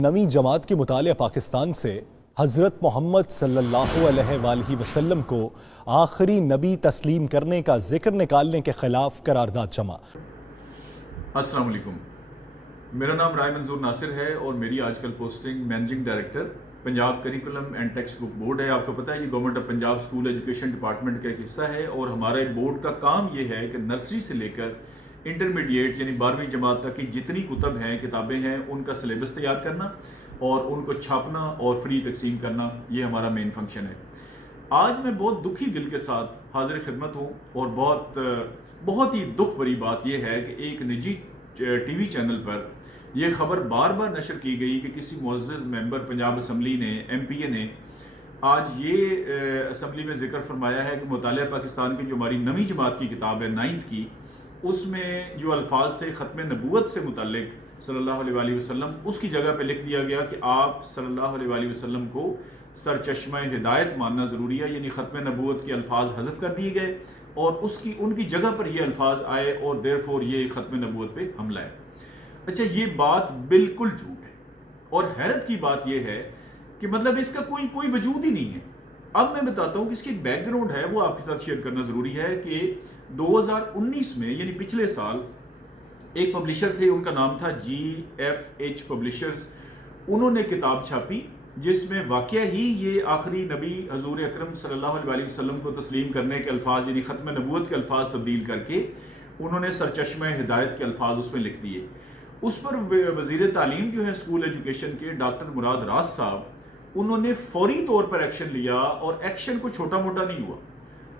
نویں جماعت کے مطالعہ پاکستان سے حضرت محمد صلی اللہ علیہ وآلہ وسلم کو آخری نبی تسلیم کرنے کا ذکر نکالنے کے خلاف قرارداد جمع۔ السلام علیکم، میرا نام رائے منظور ناصر ہے اور میری آج کل posting managing director Punjab curriculum and text book board ہے۔ آپ کو پتہ ہے یہ government of Punjab school education department کا ایک حصہ ہے اور ہمارے بورڈ کا کام یہ ہے کہ نرسری سے لے کر انٹرمیڈیٹ یعنی 12ویں جماعت تک کی جتنی کتب ہیں، کتابیں ہیں، ان کا سلیبس تیار کرنا اور ان کو چھاپنا اور فری تقسیم کرنا، یہ ہمارا مین فنکشن ہے۔ آج میں بہت دکھی دل کے ساتھ حاضر خدمت ہوں اور بہت ہی دکھ بھری بات یہ ہے کہ ایک نجی ٹی وی چینل پر یہ خبر بار بار نشر کی گئی کہ کسی معزز ممبر پنجاب اسمبلی نے، ایم پی اے نے آج یہ اسمبلی میں ذکر فرمایا ہے کہ مطالعہ پاکستان کی جو ہماری نویں جماعت کی کتاب ہے 9th کی، اس میں جو الفاظ تھے ختم نبوت سے متعلق صلی اللہ علیہ وآلہ وسلم، اس کی جگہ پہ لکھ دیا گیا کہ آپ صلی اللہ علیہ وآلہ وسلم کو سرچشمہ ہدایت ماننا ضروری ہے، یعنی ختم نبوت کے الفاظ حذف کر دیے گئے اور ان کی جگہ پر یہ الفاظ آئے اور therefore یہ ختم نبوت پہ حملہ ہے۔ اچھا، یہ بات بالکل جھوٹ ہے اور حیرت کی بات یہ ہے کہ مطلب اس کا کوئی وجود ہی نہیں ہے۔ اب میں بتاتا ہوں کہ اس کی ایک بیک گراؤنڈ ہے، وہ آپ کے ساتھ شیئر کرنا ضروری ہے کہ 2019 میں یعنی پچھلے سال ایک پبلشر تھے، ان کا نام تھا GFH پبلشرز، انہوں نے کتاب چھاپی جس میں واقعہ ہی یہ آخری نبی حضور اکرم صلی اللہ علیہ وآلہ وسلم کو تسلیم کرنے کے الفاظ یعنی ختم نبوت کے الفاظ تبدیل کر کے انہوں نے سرچشمہ ہدایت کے الفاظ اس میں لکھ دیے۔ اس پر وزیر تعلیم جو ہے اسکول ایجوکیشن کے ڈاکٹر مراد راز صاحب، انہوں نے فوری طور پر ایکشن لیا اور ایکشن کو چھوٹا موٹا نہیں ہوا۔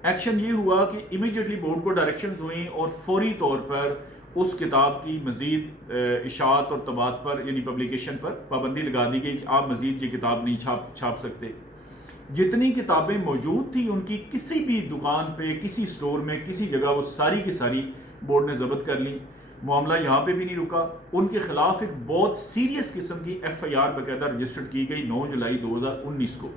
ایکشن یہ ہوا کہ امیڈیٹلی بورڈ کو ڈائریکشنز ہوئیں اور فوری طور پر اس کتاب کی مزید اشاعت اور طباعت پر یعنی پبلیکیشن پر پابندی لگا دی گئی کہ آپ مزید یہ کتاب نہیں چھاپ سکتے۔ جتنی کتابیں موجود تھیں ان کی کسی بھی دکان پہ، کسی سٹور میں، کسی جگہ وہ ساری کی ساری بورڈ نے ضبط کر لی۔ معاملہ یہاں پہ بھی نہیں رکا، ان کے خلاف ایک بہت سیریس قسم کی FIR باقاعدہ رجسٹرڈ کی گئی 9 جولائی 2019 کو۔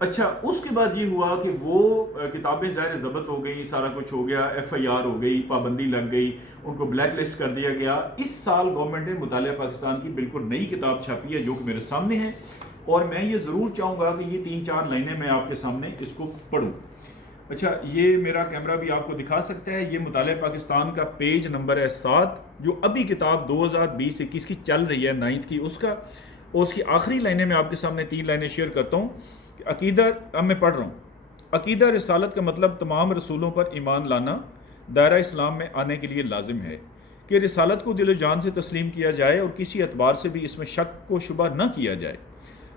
اچھا، اس کے بعد یہ ہوا کہ وہ کتابیں ظاہر ضبط ہو گئی، سارا کچھ ہو گیا، FIR ہو گئی، پابندی لگ گئی، ان کو بلیک لسٹ کر دیا گیا۔ اس سال گورنمنٹ نے مطالعہ پاکستان کی بالکل نئی کتاب چھاپی ہے جو کہ میرے سامنے ہے اور میں یہ ضرور چاہوں گا کہ یہ 3-4 لائنیں میں آپ کے سامنے اس کو پڑھوں۔ اچھا، یہ میرا کیمرہ بھی آپ کو دکھا سکتا ہے، یہ مطالعہ پاکستان کا پیج نمبر ہے 7، جو ابھی کتاب 2020-21 کی چل رہی ہے 9th کی، اس کی آخری لائنیں میں آپ کے سامنے 3 لائنیں شیئر کرتا ہوں کہ عقیدہ، اب میں پڑھ رہا ہوں، عقیدہ رسالت کا مطلب تمام رسولوں پر ایمان لانا دائرہ اسلام میں آنے کے لیے لازم ہے کہ رسالت کو دل و جان سے تسلیم کیا جائے اور کسی اعتبار سے بھی اس میں شک و شبہ نہ کیا جائے۔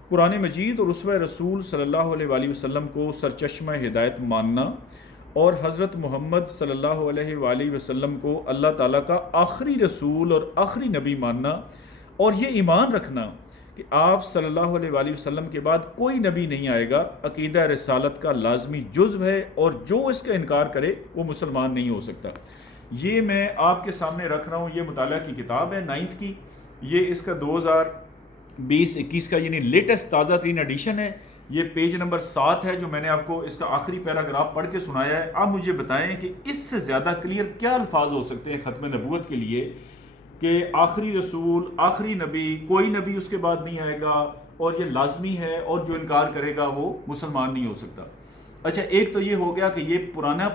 قرآن مجید اور اسوہ رسول صلی اللہ علیہ وآلہ وسلم کو سرچشمہ ہدایت ماننا اور حضرت محمد صلی اللہ علیہ وآلہ وسلم کو اللہ تعالیٰ کا آخری رسول اور آخری نبی ماننا اور یہ ایمان رکھنا کہ آپ صلی اللہ علیہ وآلہ وسلم کے بعد کوئی نبی نہیں آئے گا، عقیدہ رسالت کا لازمی جزو ہے اور جو اس کا انکار کرے وہ مسلمان نہیں ہو سکتا۔ یہ میں آپ کے سامنے رکھ رہا ہوں، یہ مطالعہ کی کتاب ہے 9th کی، یہ اس کا 2020-21 کا یعنی لیٹسٹ تازہ ترین ایڈیشن ہے۔ یہ پیج نمبر 7 ہے جو میں نے آپ کو اس کا آخری پیراگراف پڑھ کے سنایا ہے۔ آپ مجھے بتائیں کہ اس سے زیادہ کلیئر کیا الفاظ ہو سکتے ہیں ختم نبوت کے لیے کہ آخری رسول، آخری نبی، کوئی نبی اس کے بعد نہیں آئے گا اور یہ لازمی ہے اور جو انکار کرے گا وہ مسلمان نہیں ہو سکتا۔ اچھا، ایک تو یہ ہو گیا کہ یہ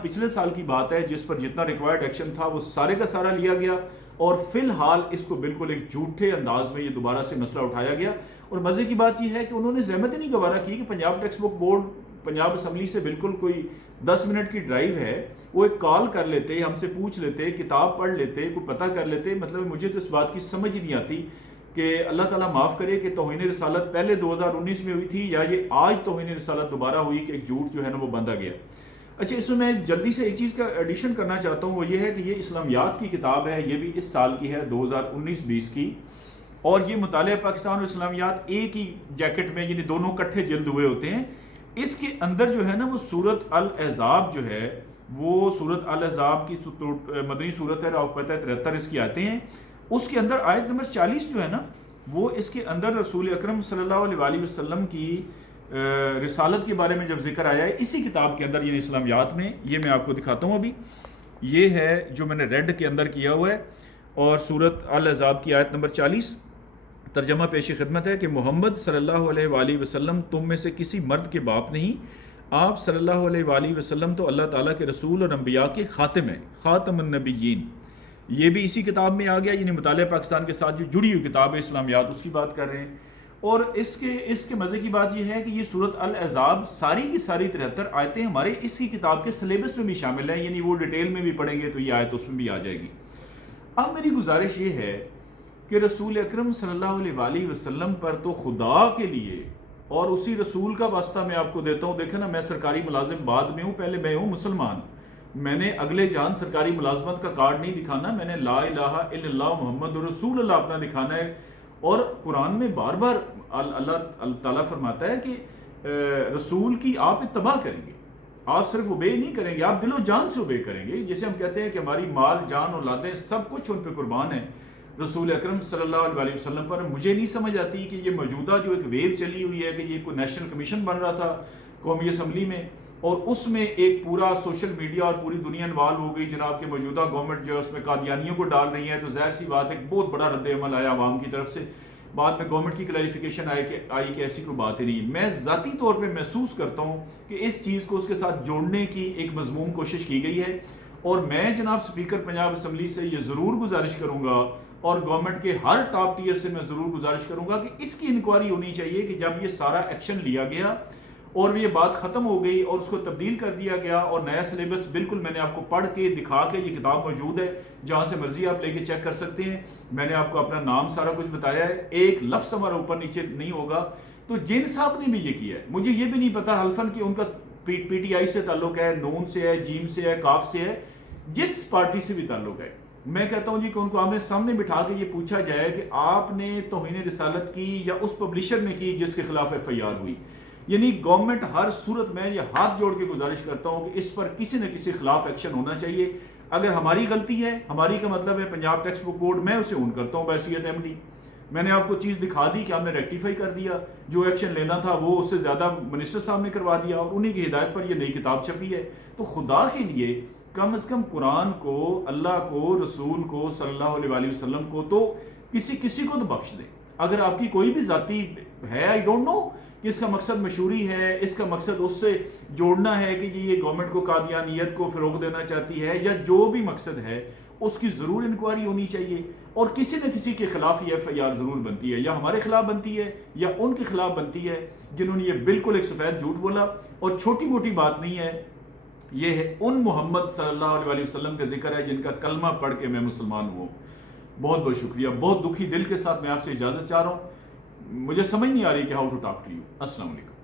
پچھلے سال کی بات ہے جس پر جتنا ریکوائرڈ ایکشن تھا وہ سارے کا سارا لیا گیا اور فی الحال اس کو بالکل ایک جھوٹے انداز میں یہ دوبارہ سے مسئلہ اٹھایا گیا۔ اور مزے کی بات یہ ہے کہ انہوں نے زحمت ہی نہیں گوارا کی کہ Punjab text book board Punjab assembly سے بالکل کوئی 10 منٹ کی ڈرائیو ہے، وہ ایک کال کر لیتے، ہم سے پوچھ لیتے، کتاب پڑھ لیتے، کوئی پتہ کر لیتے۔ مطلب مجھے تو اس بات کی سمجھ نہیں آتی کہ اللہ تعالیٰ معاف کرے کہ توہین رسالت پہلے 2019 میں ہوئی تھی یا یہ آج توہین رسالت دوبارہ ہوئی کہ ایک جھوٹ جو ہے نا وہ باندھا گیا۔ اچھا، اس میں جلدی سے ایک چیز کا ایڈیشن کرنا چاہتا ہوں، وہ یہ ہے کہ یہ اسلامیات کی کتاب ہے، یہ بھی اس سال کی ہے 2019-20 کی، اور یہ مطالعہ پاکستان اور اسلامیات ایک ہی جیکٹ میں یعنی دونوں کٹھے جلد ہوئے ہوتے ہیں۔ اس کے اندر جو ہے نا وہ سورۃ الاحزاب جو ہے، وہ سورۃ الاحزاب کی مدنی سورت ہے، آپ کو پتہ ہے 73 اس کی آتے ہیں، اس کے اندر آیت نمبر 40 جو ہے نا وہ اس کے اندر رسول اکرم صلی اللہ علیہ وآلہ وسلم کی رسالت کے بارے میں جب ذکر آیا ہے اسی کتاب کے اندر یعنی اسلامیات میں، یہ میں آپ کو دکھاتا ہوں ابھی، یہ ہے جو میں نے ریڈ کے اندر کیا ہوا ہے اور سورۃ الاحزاب کی آیت نمبر 40، ترجمہ پیش خدمت ہے کہ محمد صلی اللہ علیہ وآلہ وسلم تم میں سے کسی مرد کے باپ نہیں، آپ صلی اللہ علیہ وآلہ وسلم تو اللہ تعالیٰ کے رسول اور انبیاء کے خاتم ہیں، خاتم النبیین۔ یہ بھی اسی کتاب میں آ گیا، یعنی مطالعہ پاکستان کے ساتھ جو جڑی ہوئی کتاب ہے اسلامیات، اس کی بات کر رہے ہیں۔ اور اس کے مزے کی بات یہ ہے کہ یہ سورۃ الاحزاب ساری کی ساری 73 آیتیں ہمارے اس کی کتاب کے سلیبس میں بھی شامل ہیں، یعنی وہ ڈیٹیل میں بھی پڑھیں گے تو یہ آیت اس میں بھی آ جائے گی۔ اب میری گزارش یہ ہے کہ رسول اکرم صلی اللہ علیہ وآلہ وسلم پر تو خدا کے لیے اور اسی رسول کا واسطہ میں آپ کو دیتا ہوں۔ دیکھیں نا، میں سرکاری ملازم بعد میں ہوں، پہلے میں ہوں مسلمان۔ میں نے اگلے جان سرکاری ملازمت کا کارڈ نہیں دکھانا، میں نے لا الہ الا اللہ محمد رسول اللہ اپنا دکھانا ہے۔ اور قرآن میں بار بار اللہ تعالیٰ فرماتا ہے کہ رسول کی آپ اتباع کریں گے، آپ صرف اوبے نہیں کریں گے، آپ دل و جان سے اوبے کریں گے۔ جیسے ہم کہتے ہیں کہ ہماری مال جان اولادیں سب کچھ ان پہ قربان ہے رسول اکرم صلی اللہ علیہ وسلم پر۔ مجھے نہیں سمجھ آتی کہ یہ موجودہ جو ایک ویو چلی ہوئی ہے کہ یہ کوئی نیشنل کمیشن بن رہا تھا قومی اسمبلی میں، اور اس میں ایک پورا سوشل میڈیا اور پوری دنیا انوالو ہو گئی جناب کہ موجودہ گورنمنٹ جو ہے اس میں قادیانیوں کو ڈال رہی ہے، تو ظاہر سی بات ہے ایک بہت بڑا رد عمل آیا عوام کی طرف سے۔ بعد میں گورنمنٹ کی کلیریفیکیشن آئی کہ ایسی کوئی بات ہی نہیں۔ میں ذاتی طور پہ محسوس کرتا ہوں کہ اس چیز کو اس کے ساتھ جوڑنے کی ایک مضمون کوشش کی گئی ہے، اور میں جناب اسپیکر پنجاب اسمبلی سے یہ ضرور گزارش کروں گا اور گورنمنٹ کے ہر ٹاپ ٹیئر سے میں ضرور گزارش کروں گا کہ اس کی انکوائری ہونی چاہیے کہ جب یہ سارا ایکشن لیا گیا اور یہ بات ختم ہو گئی اور اس کو تبدیل کر دیا گیا اور نیا سلیبس بالکل میں نے آپ کو پڑھ کے دکھا کے، یہ کتاب موجود ہے جہاں سے مرضی آپ لے کے چیک کر سکتے ہیں، میں نے آپ کو اپنا نام سارا کچھ بتایا ہے، ایک لفظ ہمارا اوپر نیچے نہیں ہوگا۔ تو جن صاحب نے بھی یہ کیا ہے، مجھے یہ بھی نہیں پتا حلفاً کہ ان کا پی ٹی آئی سے تعلق ہے، نون سے ہے، جیم سے ہے، کاف سے ہے، جس پارٹی سے بھی تعلق ہے، میں کہتا ہوں جی کہ ان کو آمنے سامنے بٹھا کے یہ پوچھا جائے کہ آپ نے توہین رسالت کی یا اس پبلشر نے کی جس کے خلاف ایف آئی آر ہوئی۔ یعنی گورنمنٹ ہر صورت میں یہ ہاتھ جوڑ کے گزارش کرتا ہوں کہ اس پر کسی نہ کسی خلاف ایکشن ہونا چاہیے۔ اگر ہماری غلطی ہے، ہماری کا مطلب ہے پنجاب ٹیکسٹ بک بورڈ، میں اسے اون کرتا ہوں بحیثیت ایم ڈی۔ میں نے آپ کو چیز دکھا دی کہ ہم نے ریکٹیفائی کر دیا، جو ایکشن لینا تھا وہ اس سے زیادہ منسٹر صاحب نے کروا دیا، اور انہی کی ہدایت پر یہ نئی کتاب چھپی ہے۔ تو خدا کے لیے کم از کم قرآن کو، اللہ کو، رسول کو صلی اللہ علیہ وآلہ وسلم کو تو کسی کو تو بخش دیں۔ اگر آپ کی کوئی بھی ذاتی ہے، آئی ڈونٹ نو کہ اس کا مقصد مشہوری ہے، اس کا مقصد اس سے جوڑنا ہے کہ یہ گورنمنٹ کو قادیانیت کو فروغ دینا چاہتی ہے، یا جو بھی مقصد ہے اس کی ضرور انکوائری ہونی چاہیے، اور کسی نہ کسی کے خلاف یہ ایف آئی آر ضرور بنتی ہے، یا ہمارے خلاف بنتی ہے یا ان کے خلاف بنتی ہے جنہوں نے یہ بالکل ایک سفید جھوٹ بولا۔ اور چھوٹی موٹی بات نہیں ہے، یہ ہے ان محمد صلی اللہ علیہ وسلم کا ذکر ہے جن کا کلمہ پڑھ کے میں مسلمان ہوں۔ بہت بہت شکریہ، بہت دکھی دل کے ساتھ میں آپ سے اجازت چاہ رہا ہوں، مجھے سمجھ نہیں آ رہی کہ how to talk to you. السلام علیکم۔